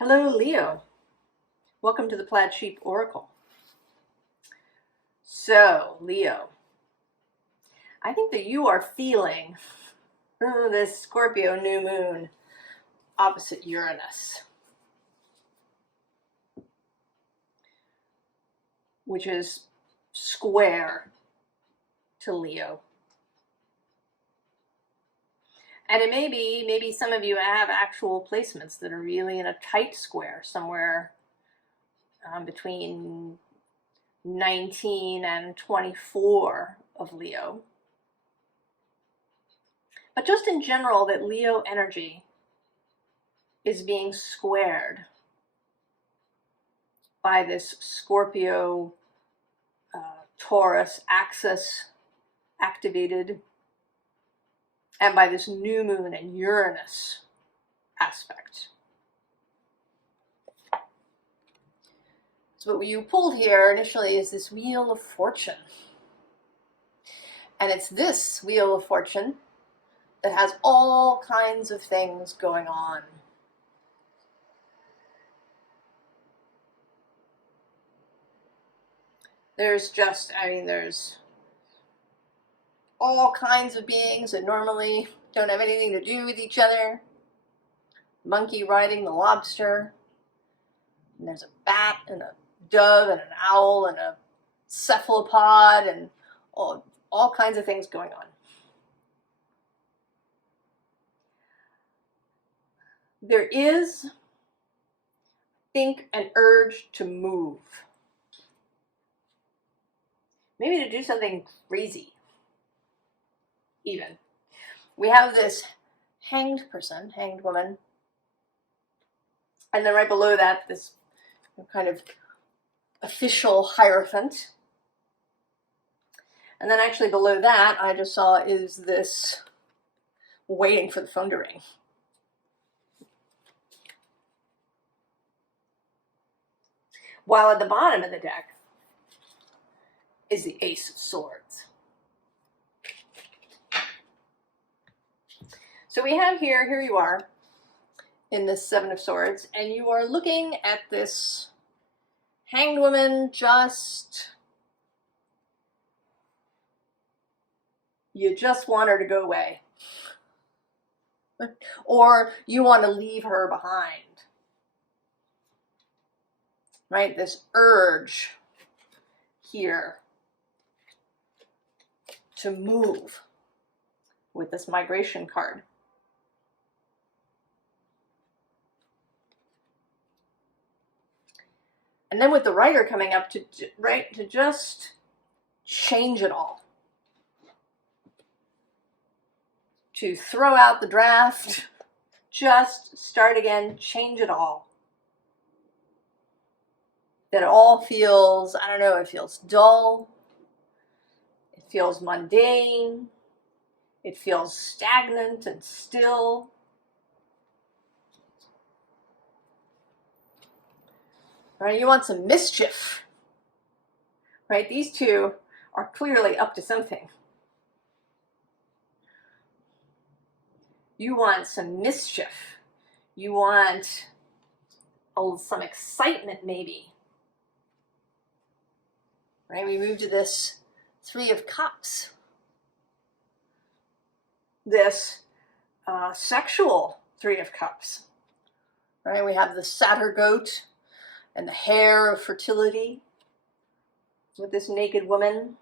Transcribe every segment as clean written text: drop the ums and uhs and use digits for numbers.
Hello, Leo. Welcome to the Plaid Sheep Oracle. So, Leo, I think that you are feeling this Scorpio new moon opposite Uranus, which is square to Leo. And it may be, maybe some of you have actual placements that are really in a tight square somewhere between 19 and 24 of Leo. But just in general, that Leo energy is being squared by this Scorpio Taurus axis activated, and by this new moon and Uranus aspect. So what you pulled here initially is this Wheel of Fortune. And it's this Wheel of Fortune that has all kinds of things going on. There's all kinds of beings that normally don't have anything to do with each other. Monkey riding the lobster. And there's a bat and a dove and an owl and a cephalopod and all kinds of things going on. There is, I think, an urge to move. Maybe to do something crazy, even. We have this hanged person, hanged woman, and then right below that, this kind of official Hierophant. And then actually below that, I just saw is this waiting for the phone to ring. While at the bottom of the deck is the Ace of Swords. So we have here you are in this Seven of Swords, and you are looking at this hanged woman. You just want her to go away. Or you want to leave her behind. Right? This urge here to move with this migration card. And then with the Rider coming up to just change it all. To throw out the draft, just start again, change it all. That it all feels, I don't know, it feels dull. It feels mundane. It feels stagnant and still. Right? You want some mischief. Right? These two are clearly up to something. You want some mischief. You want some excitement, maybe. Right? We move to this Three of Cups. This sexual Three of Cups. Right? We have the satyr goat and the hair of fertility with this naked woman.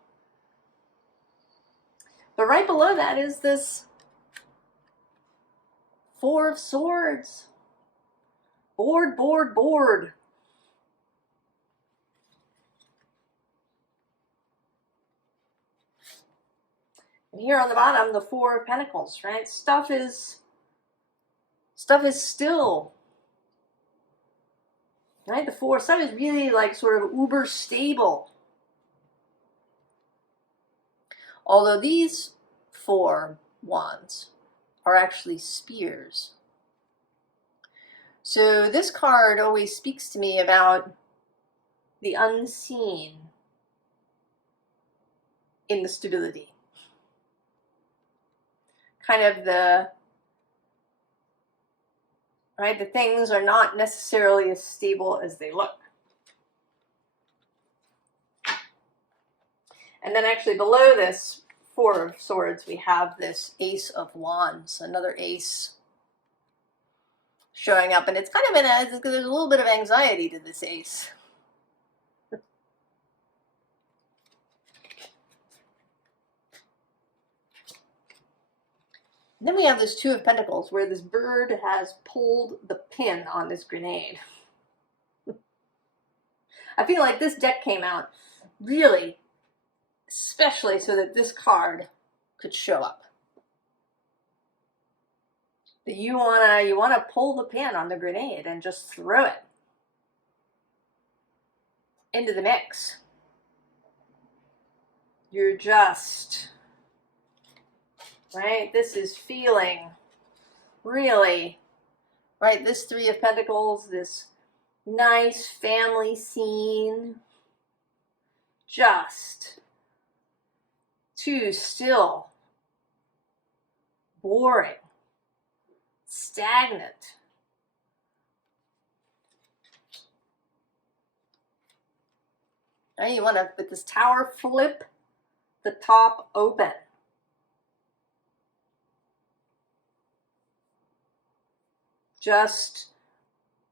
But right below that is this Four of Swords. Bored, bored, bored. And here on the bottom, the Four of Pentacles, right? Stuff is still. Right? The Four, stuff is really like sort of uber stable. Although these four wands are actually spears. So this card always speaks to me about the unseen in the stability. Kind of the right? The things are not necessarily as stable as they look. And then actually below this Four of Swords, we have this Ace of Wands, another ace showing up. And it's kind of there's a little bit of anxiety to this ace. Then we have this Two of Pentacles, where this bird has pulled the pin on this grenade. I feel like this deck came out really, especially so that this card could show up. That you wanna pull the pin on the grenade and just throw it into the mix. You're just, right? This is feeling really, right? This Three of Pentacles, this nice family scene, just too still, boring, stagnant. Right? You want to, with this Tower, flip the top open. Just,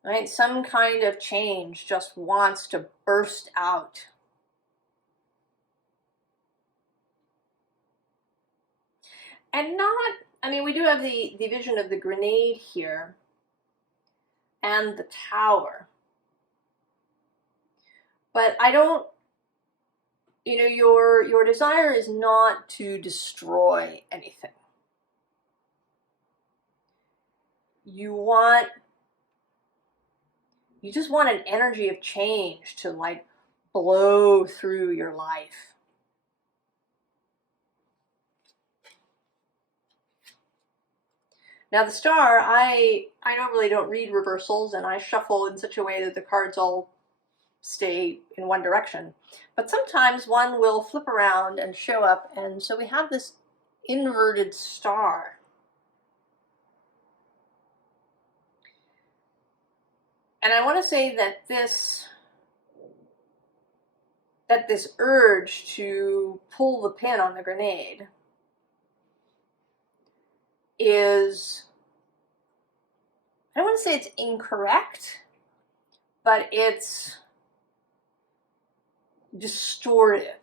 right, some kind of change just wants to burst out. And not, I mean, we do have the vision of the grenade here and the Tower. But I don't, you know, your desire is not to destroy anything. You just want an energy of change to like blow through your life. Now the Star, I normally don't read reversals, and I shuffle in such a way that the cards all stay in one direction. But sometimes one will flip around and show up, and so we have this inverted star. And I want to say that this urge to pull the pin on the grenade is, I don't want to say it's incorrect, but it's distorted.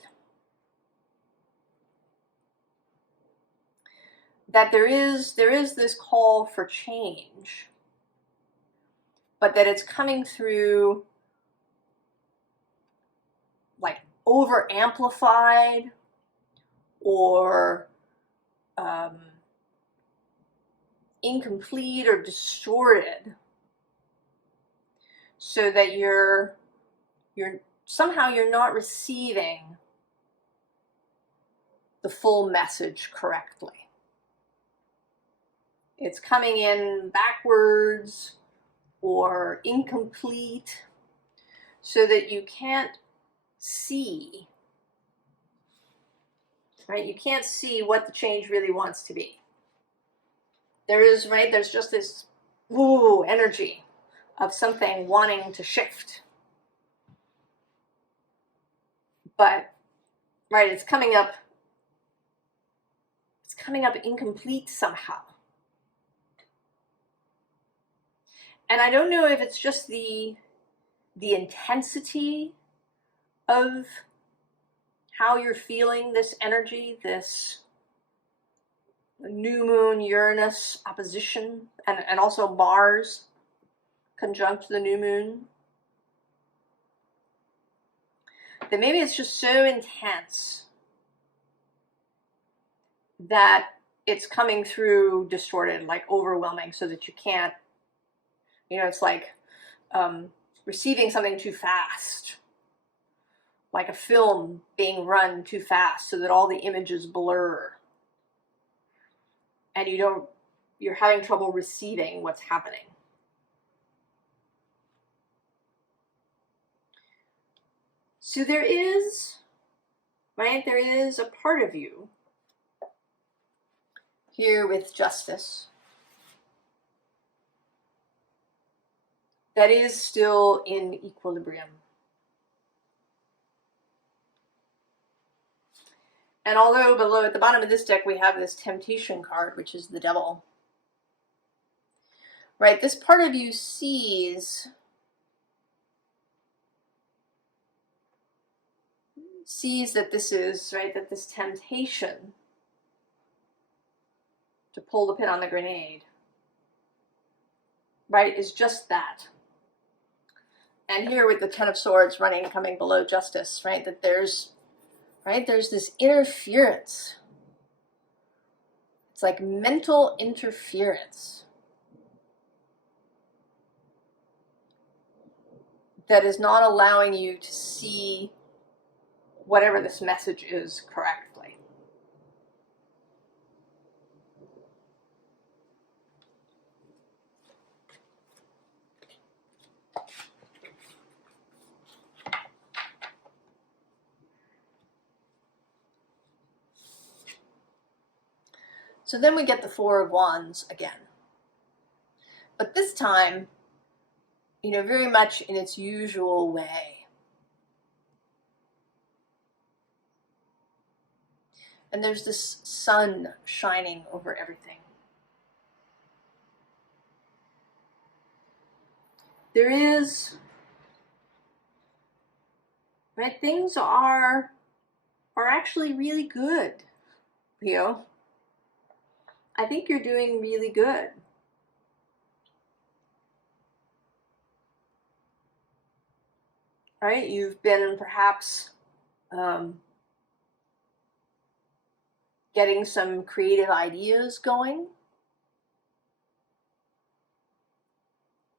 That there is this call for change, but that it's coming through like over amplified or incomplete or distorted, so that you're somehow not receiving the full message correctly. It's coming in backwards or incomplete, so that you can't see, right? You can't see what the change really wants to be. There's just this energy of something wanting to shift. But, right, it's coming up incomplete somehow. And I don't know if it's just the intensity of how you're feeling this energy, this new moon Uranus opposition, and also Mars conjunct the new moon. That maybe it's just so intense that it's coming through distorted, like overwhelming, so that you can't, you know, it's like receiving something too fast, like a film being run too fast so that all the images blur, and you're having trouble receiving what's happening. So there is a part of you here with Justice that is still in equilibrium. And although below at the bottom of this deck we have this temptation card, which is the devil, right? This part of you sees that this is, right, that this temptation to pull the pin on the grenade, right, is just that. And here with the Ten of Swords coming below justice, right, that there's this interference. It's like mental interference that is not allowing you to see whatever this message is correctly. So then we get the Four of Wands again. But this time, you know, very much in its usual way. And there's this sun shining over everything. There is, right, things are actually really good, Leo. I think you're doing really good. Right? You've been perhaps getting some creative ideas going.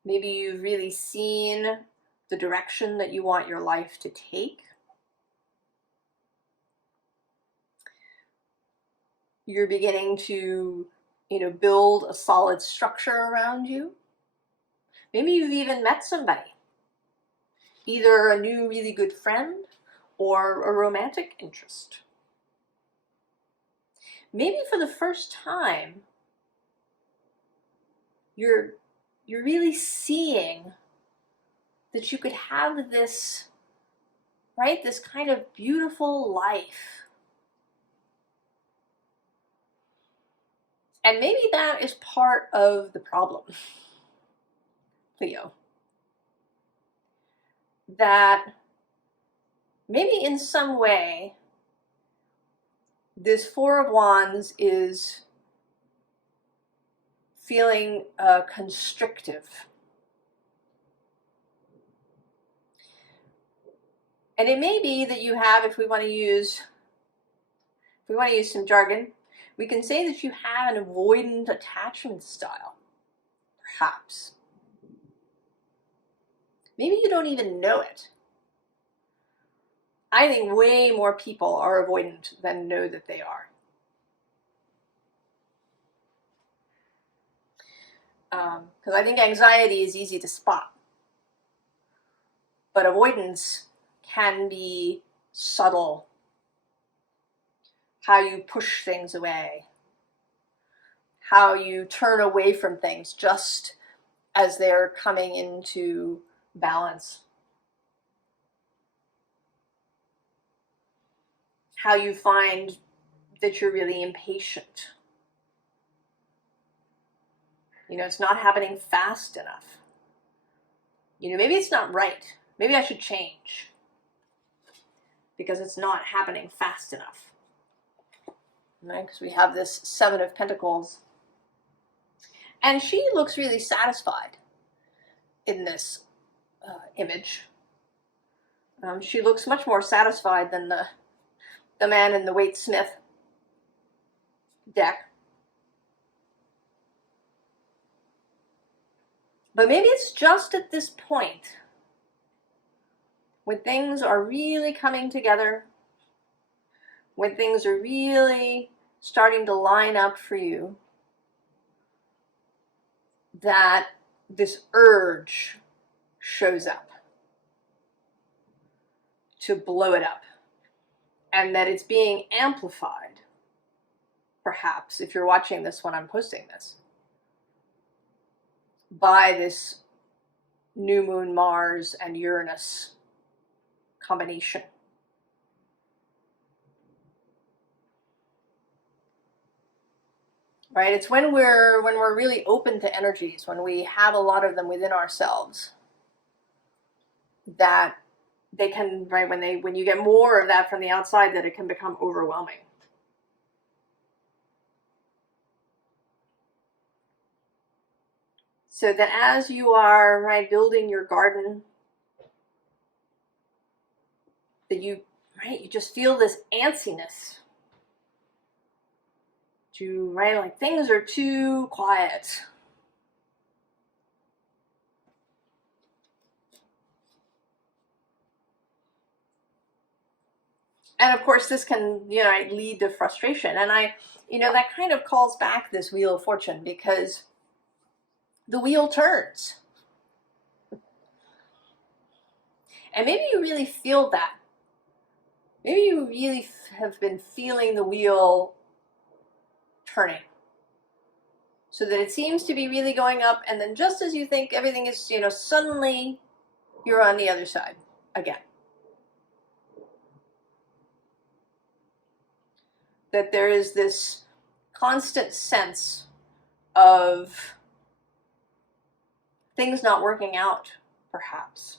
Maybe you've really seen the direction that you want your life to take. You're beginning to, you know, build a solid structure around you. Maybe you've even met somebody, either a new really good friend or a romantic interest. Maybe for the first time, you're really seeing that you could have this, right, this kind of beautiful life. And maybe that is part of the problem, Leo. That maybe in some way, this Four of Wands is feeling constrictive. And it may be that you have, if we want to use some jargon, we can say that you have an avoidant attachment style, perhaps. Maybe you don't even know it. I think way more people are avoidant than know that they are. Because I think anxiety is easy to spot. But avoidance can be subtle. How you push things away. How you turn away from things just as they're coming into balance. How you find that you're really impatient. You know, it's not happening fast enough. You know, maybe it's not right. Maybe I should change because it's not happening fast enough. Right? Because we have this Seven of Pentacles. And she looks really satisfied in this image. She looks much more satisfied than the man in the Waite Smith deck. But maybe it's just at this point when things are really coming together, when things are really starting to line up for you, that this urge shows up to blow it up, and that it's being amplified, perhaps, if you're watching this when I'm posting this, by this new moon Mars and Uranus combination. Right? It's when we're really open to energies, when we have a lot of them within ourselves, that they can, right, when you get more of that from the outside, that it can become overwhelming. So that as you are, right, building your garden, that you just feel this antsiness to, right, like things are too quiet. And of course, this can, lead to frustration. And that kind of calls back this Wheel of Fortune, because the wheel turns. And maybe you really feel that. Maybe you really have been feeling the wheel turning. So that it seems to be really going up, and then just as you think everything is, suddenly you're on the other side again. That there is this constant sense of things not working out, perhaps.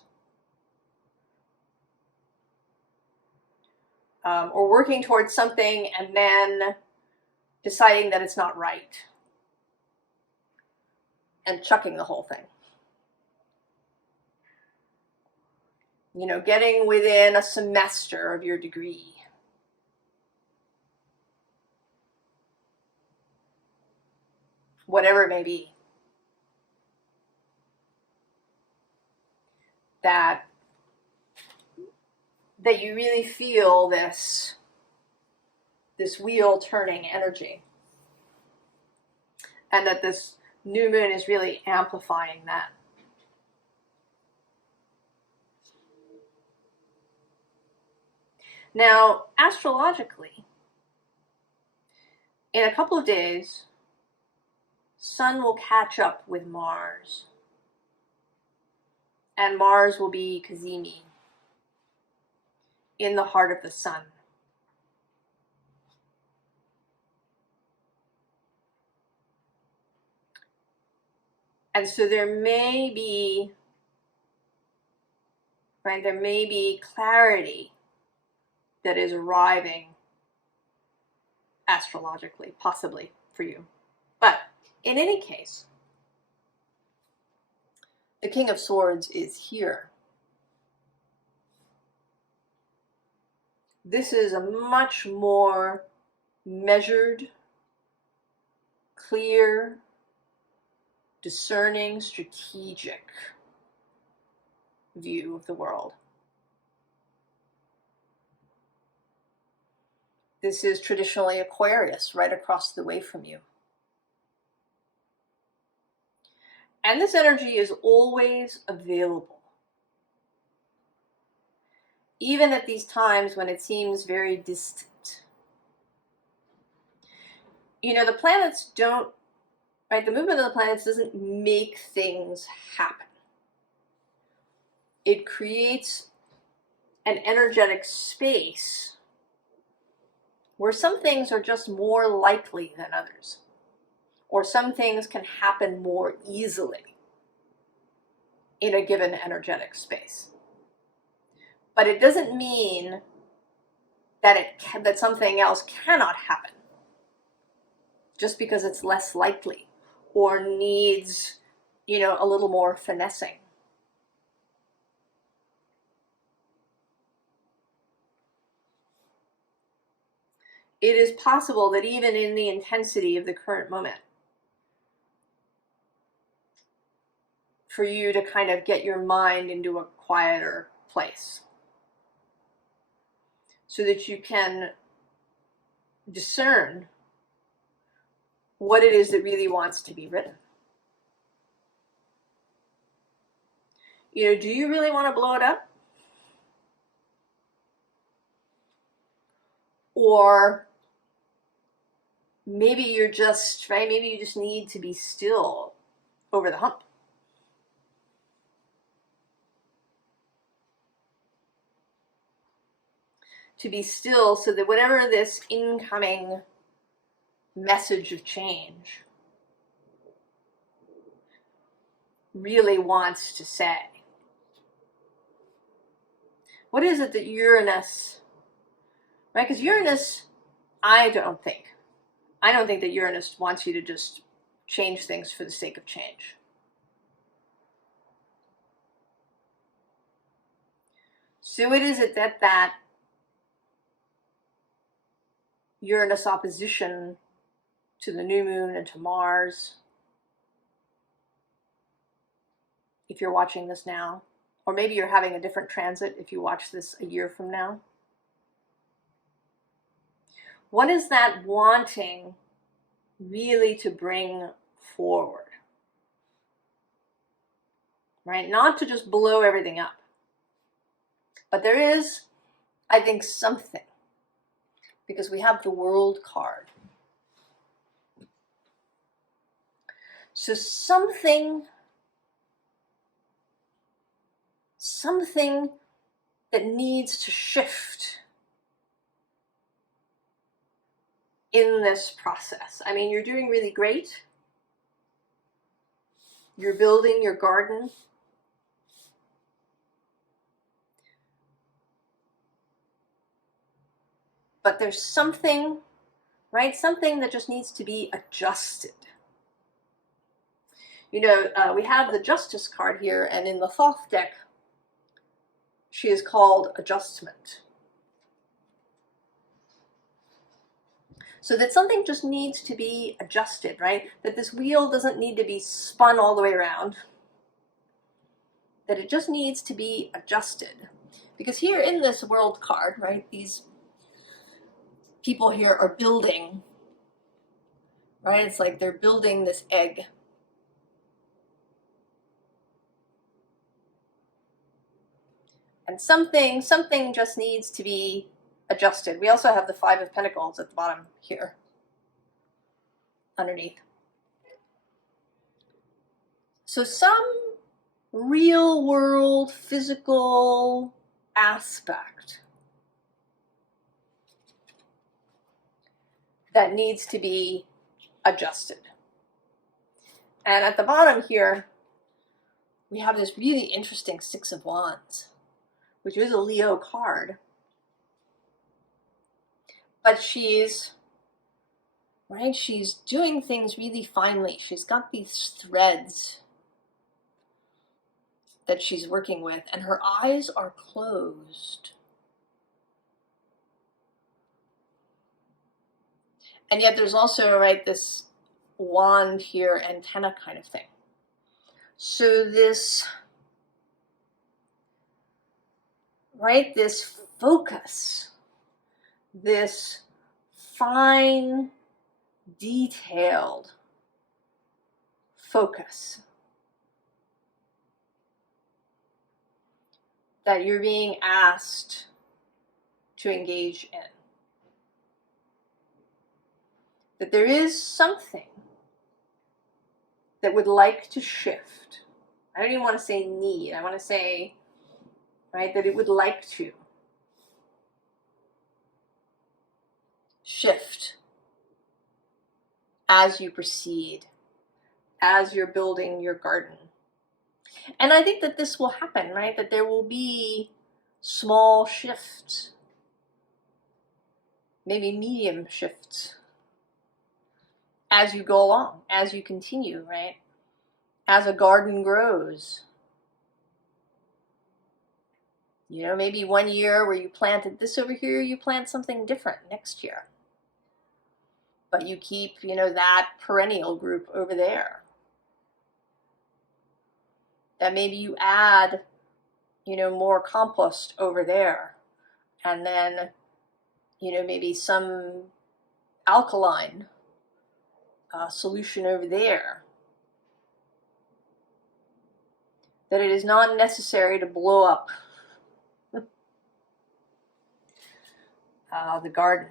Or working towards something and then deciding that it's not right and chucking the whole thing. Getting within a semester of your degree. Whatever it may be. That you really feel this wheel turning energy. And that this new moon is really amplifying that. Now, astrologically, in a couple of days, Sun will catch up with Mars. And Mars will be Cazimi, in the heart of the Sun. And so there may be clarity that is arriving astrologically, possibly for you. But in any case, the King of Swords is here. This is a much more measured, clear, discerning, strategic view of the world. This is traditionally Aquarius, right across the way from you. And this energy is always available. Even at these times when it seems very distant. The planets don't, right? The movement of the planets doesn't make things happen. It creates an energetic space where some things are just more likely than others. Or some things can happen more easily in a given energetic space. But it doesn't mean that something else cannot happen just because it's less likely or needs, a little more finessing. It is possible that even in the intensity of the current moment, for you to kind of get your mind into a quieter place so that you can discern what it is that really wants to be written. Do you really want to blow it up? Or maybe you're just, maybe you just need to be still over the hump. to be still so that whatever this incoming message of change really wants to say. What is it that Uranus, right? Because Uranus, I don't think that Uranus wants you to just change things for the sake of change. So what is it that Uranus opposition to the new moon and to Mars, if you're watching this now, or maybe you're having a different transit if you watch this a year from now. What is that wanting really to bring forward? Right? Not to just blow everything up. But there is, I think, something. Because we have the World card. So something that needs to shift in this process. I mean, you're doing really great. You're building your garden. But there's something, right? Something that just needs to be adjusted. You know, we have the Justice card here, and in the Thoth deck, she is called Adjustment. So that something just needs to be adjusted, right? That this wheel doesn't need to be spun all the way around. That it just needs to be adjusted. Because here in this World card, right, these people here are building, right? It's like they're building this egg. And something just needs to be adjusted. We also have the Five of Pentacles at the bottom here, underneath. So some real world physical aspect that needs to be adjusted. And at the bottom here, we have this really interesting Six of Wands, which is a Leo card. But she's, right, she's doing things really finely. She's got these threads that she's working with, and her eyes are closed. And yet there's also, right, this wand here, antenna kind of thing. So this, right, this focus, this fine, detailed focus that you're being asked to engage in. That there is something that would like to shift. I don't even want to say need. I want to say, right, that it would like to shift as you proceed, as you're building your garden. And I think that this will happen, right? That there will be small shifts, maybe medium shifts, as you go along, as you continue, right? As a garden grows. You know, maybe one year where you planted this over here, you plant something different next year. But you keep, you know, that perennial group over there. That maybe you add, you know, more compost over there. And then, you know, maybe some alkaline solution over there. That it is not necessary to blow up the garden.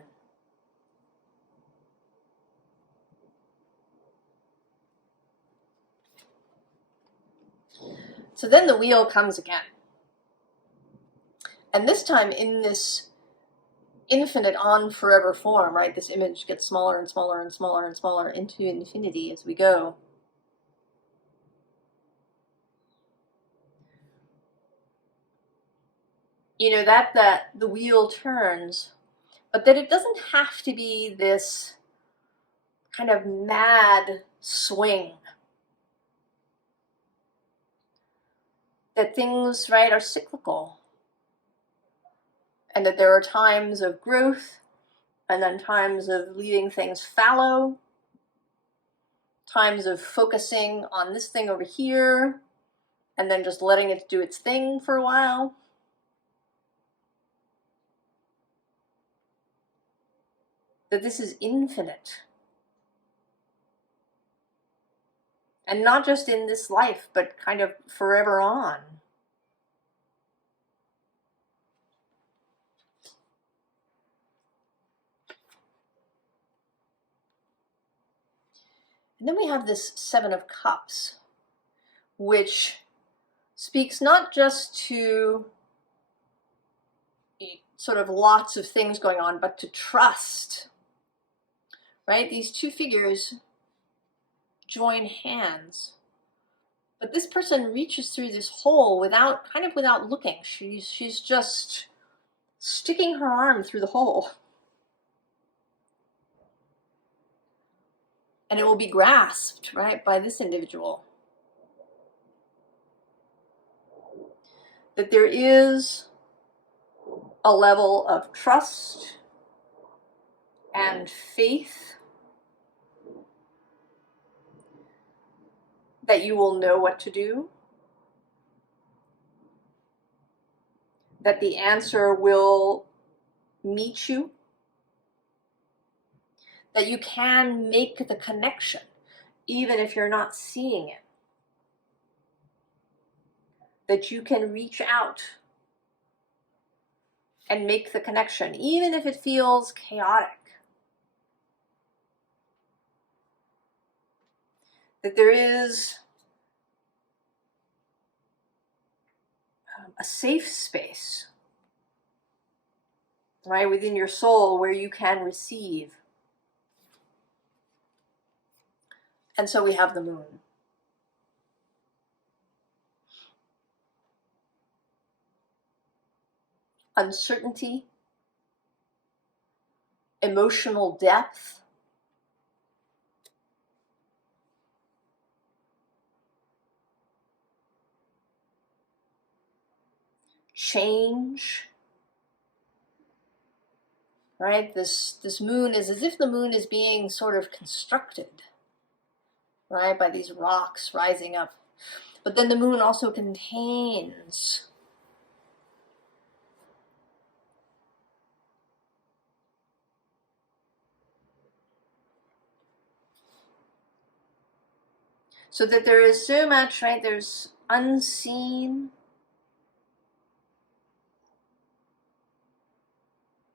So then the wheel comes again. And this time in this infinite on forever form, right? This image gets smaller and smaller and smaller and smaller into infinity as we go. You know, that the wheel turns, but that it doesn't have to be this kind of mad swing. That things, right, are cyclical. And that there are times of growth and then times of leaving things fallow, times of focusing on this thing over here and then just letting it do its thing for a while. That this is infinite. And not just in this life, but kind of forever on. And then we have this Seven of Cups, which speaks not just to sort of lots of things going on, but to trust, right? These two figures join hands, but this person reaches through this hole without looking. She's just sticking her arm through the hole. And it will be grasped, right, by this individual. That there is a level of trust and faith that you will know what to do, that the answer will meet you, that you can make the connection even if you're not seeing it, that you can reach out and make the connection even if it feels chaotic, that there is a safe space, right, within your soul where you can receive. And so we have the moon. Uncertainty, emotional depth, change, right? This moon is as if the moon is being sort of constructed, right, by these rocks rising up. But then the moon also contains so that there is so much, right? There's unseen,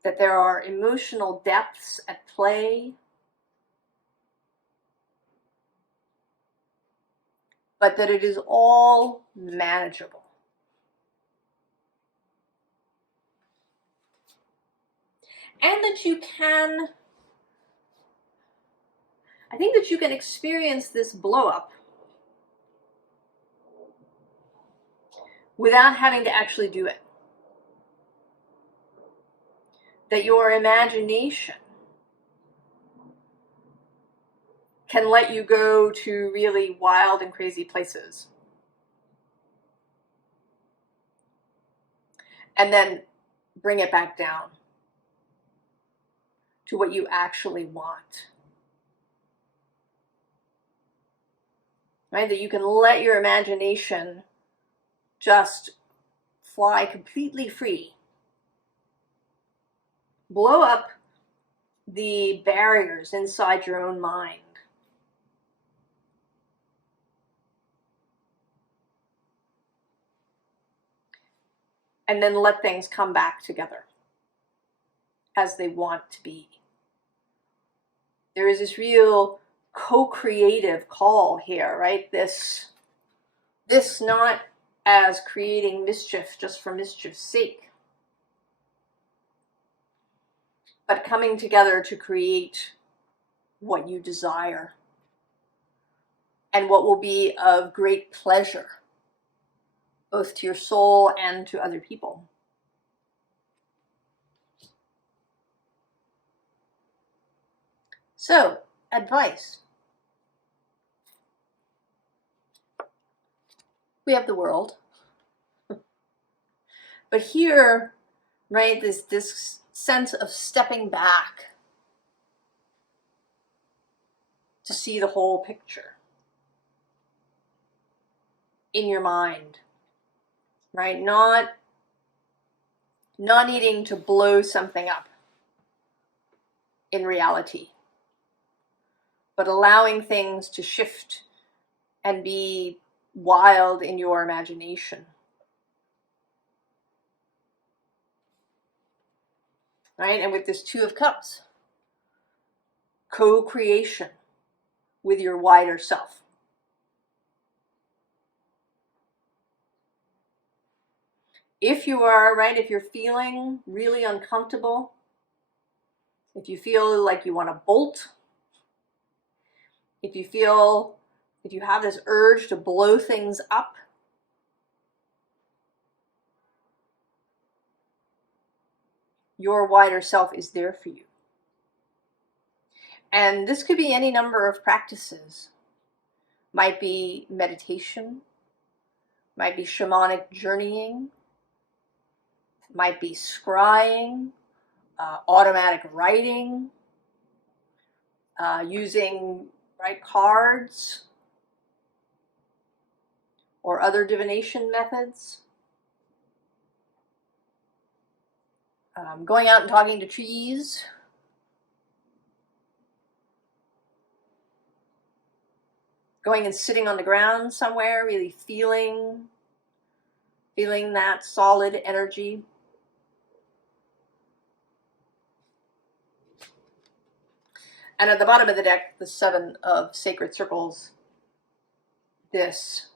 that there are emotional depths at play, but that it is all manageable. And that you can, I think that you can experience this blow up without having to actually do it. That your imagination can let you go to really wild and crazy places. And then bring it back down to what you actually want. Right? That you can let your imagination just fly completely free. Blow up the barriers inside your own mind. And then let things come back together as they want to be. There is this real co-creative call here, right? This not as creating mischief just for mischief's sake, but coming together to create what you desire and what will be of great pleasure, both to your soul and to other people. So, advice. We have the world. But here, right, this sense of stepping back to see the whole picture in your mind, right? Not needing to blow something up in reality, but allowing things to shift and be wild in your imagination. Right? And with this Two of Cups, co-creation with your wider self. If you are, right, if you're feeling really uncomfortable, if you feel like you want to bolt, if you have this urge to blow things up, your wider self is there for you. And this could be any number of practices. Might be meditation, might be shamanic journeying, might be scrying, automatic writing, using cards or other divination methods, going out and talking to trees, going and sitting on the ground somewhere, really feeling that solid energy. And at the bottom of the deck, the Seven of Sacred Circles, this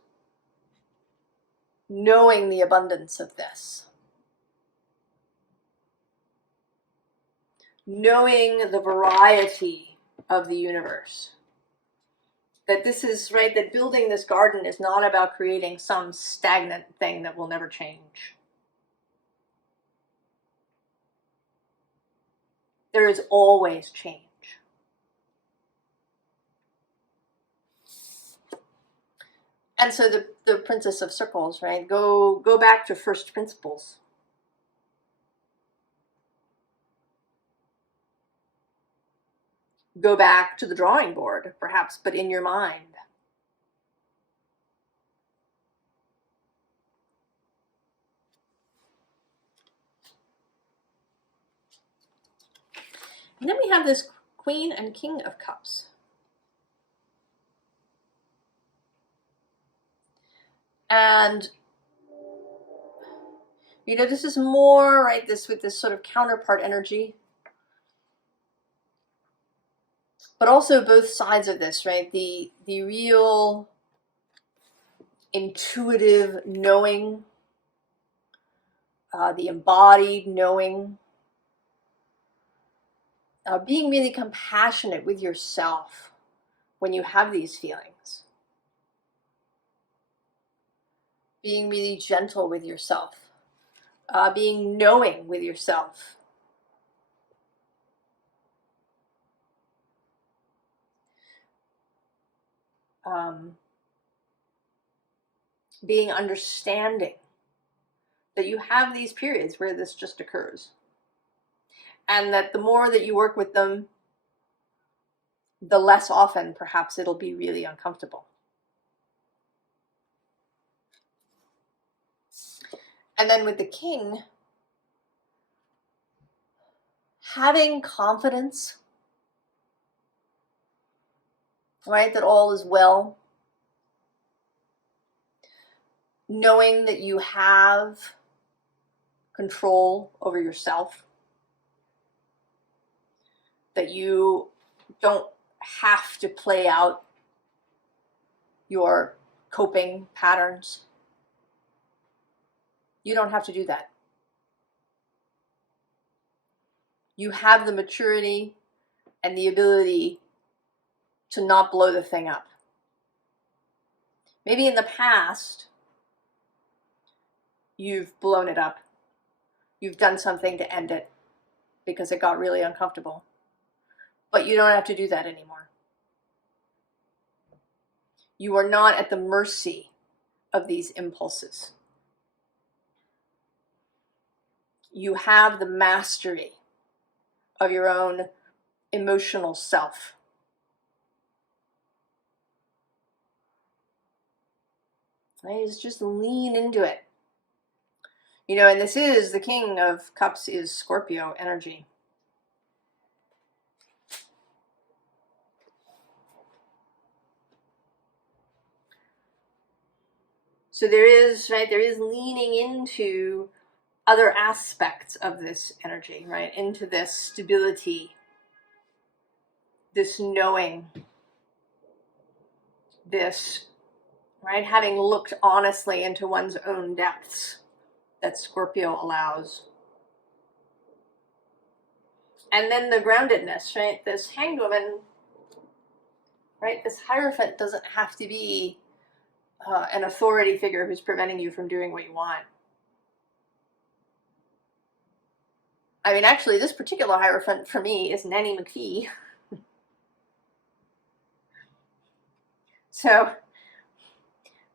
knowing the abundance of this. Knowing the variety of the universe. That this is, right, that building this garden is not about creating some stagnant thing that will never change. There is always change. And so the Princess of Circles, right, go back to first principles. Go back to the drawing board, perhaps, but in your mind. And then we have this Queen and King of Cups. And, this is more, right, with this sort of counterpart energy. But also both sides of this, right? The real intuitive knowing, the embodied knowing, being really compassionate with yourself when you have these feelings. Being really gentle with yourself. Being knowing with yourself. Being understanding that you have these periods where this just occurs. And that the more that you work with them, the less often perhaps it'll be really uncomfortable. And then with the King, having confidence, right, that all is well. Knowing that you have control over yourself. That you don't have to play out your coping patterns. You don't have to do that. You have the maturity and the ability to not blow the thing up. Maybe in the past, you've blown it up. You've done something to end it because it got really uncomfortable. But you don't have to do that anymore. You are not at the mercy of these impulses. You have the mastery of your own emotional self. Right? Just lean into it. You know, and this is the King of Cups is Scorpio energy. So there is leaning into other aspects of this energy, right? Into this stability, this knowing, this, right? Having looked honestly into one's own depths that Scorpio allows. And then the groundedness, right? This Hanged Woman, right? This Hierophant doesn't have to be an authority figure who's preventing you from doing what you want. I mean, actually, this particular Hierophant for me is Nanny McPhee. So,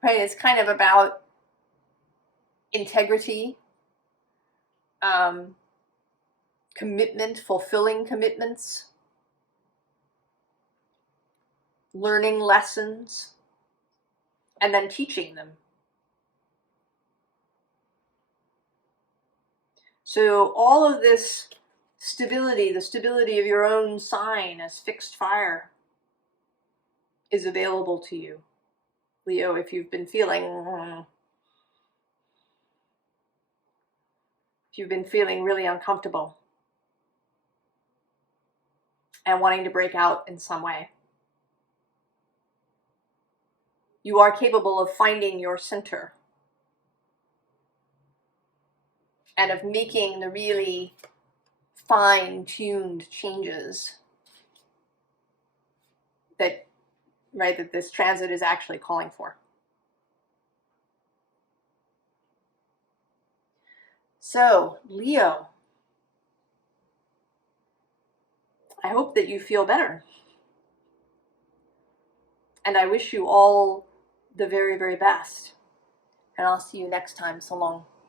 right, it's kind of about integrity, commitment, fulfilling commitments, learning lessons, and then teaching them. So all of this stability, the stability of your own sign as fixed fire, is available to you, Leo, if you've been feeling really uncomfortable and wanting to break out in some way. You are capable of finding your center and of making the really fine-tuned changes that this transit is actually calling for. So, Leo, I hope that you feel better. And I wish you all the very, very best. And I'll see you next time. So long.